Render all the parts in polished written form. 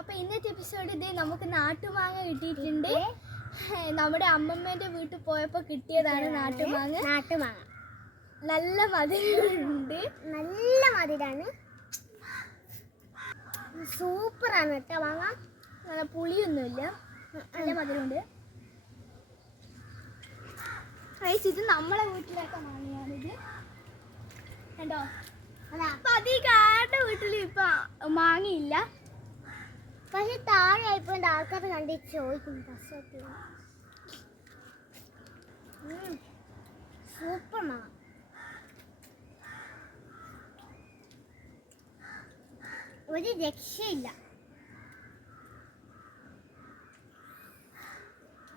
അപ്പോൾ ഇന്നത്തെ എപ്പിസോഡ് ഇതേ നമുക്ക് നാട്ടുമാങ്ങ കിട്ടിയിട്ടുണ്ട്. നമ്മുടെ അമ്മമ്മേൻ്റെ വീട്ടിൽ പോയപ്പോൾ കിട്ടിയതാണ് നാട്ടുമാങ്ങ. നല്ല മധുരമുണ്ട്, നല്ല മധുരമാണ്, സൂപ്പറാണ് കേട്ടോ മാങ്ങ. നല്ല പുളിയൊന്നുമില്ല, നല്ല മധുരമുണ്ട്. ഇത് നമ്മളെ വീട്ടിലൊക്കെ മാങ്ങയാണിത് കണ്ടോ. അപ്പം അധികാരുടെ വീട്ടിൽ ഇപ്പം മാങ്ങയില്ല, പക്ഷെ താഴെ ആയിപ്പോൾ ആൾക്കാർ കണ്ടിട്ട് ചോദിക്കും സൂപ്പർ മാങ്ങ. ഒരു രക്ഷയില്ല,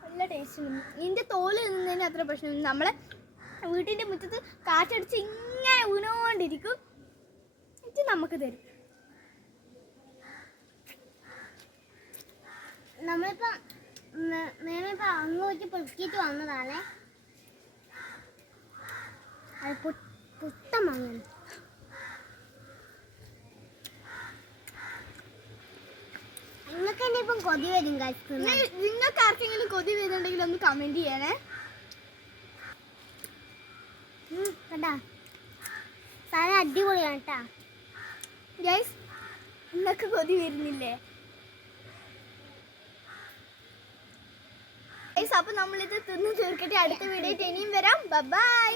നല്ല ടേസ്റ്റ്. ഇതിൻ്റെ തോല് നിന്നതിന് അത്ര പ്രശ്നമില്ല. നമ്മളെ വീട്ടിൻ്റെ മുറ്റത്ത് കാറ്റടിച്ച് ഇങ്ങനെ ഊനോണ്ടിരിക്കും, ഇത് നമുക്ക് തരും. നമ്മളിപ്പോൾ മേമിപ്പോൾ അങ്ങോട്ട് പൊറുക്കിയിട്ട് വന്നതാണ്. അത് പുട്ട മാങ്ങ. നിങ്ങൾക്ക് തന്നെ ഇപ്പം കൊതി വരും കഴിക്കുന്നത്. നിങ്ങൾക്ക് ആർക്കെങ്കിലും കൊതി വരുന്നുണ്ടെങ്കിൽ ഒന്ന് കമൻറ്റ് ചെയ്യണേ കേട്ടാ. സാധനം അടിപൊളിയാണ് കേട്ടാ ഗൈസ്. നിങ്ങൾക്ക് കൊതി വരുന്നില്ലേ ഗൈസ്? അപ്പം നമ്മളിത് തിന്ന് തീർക്കട്ടെ. അടുത്ത വീഡിയോ ഇനിയും വരാം. ബൈ.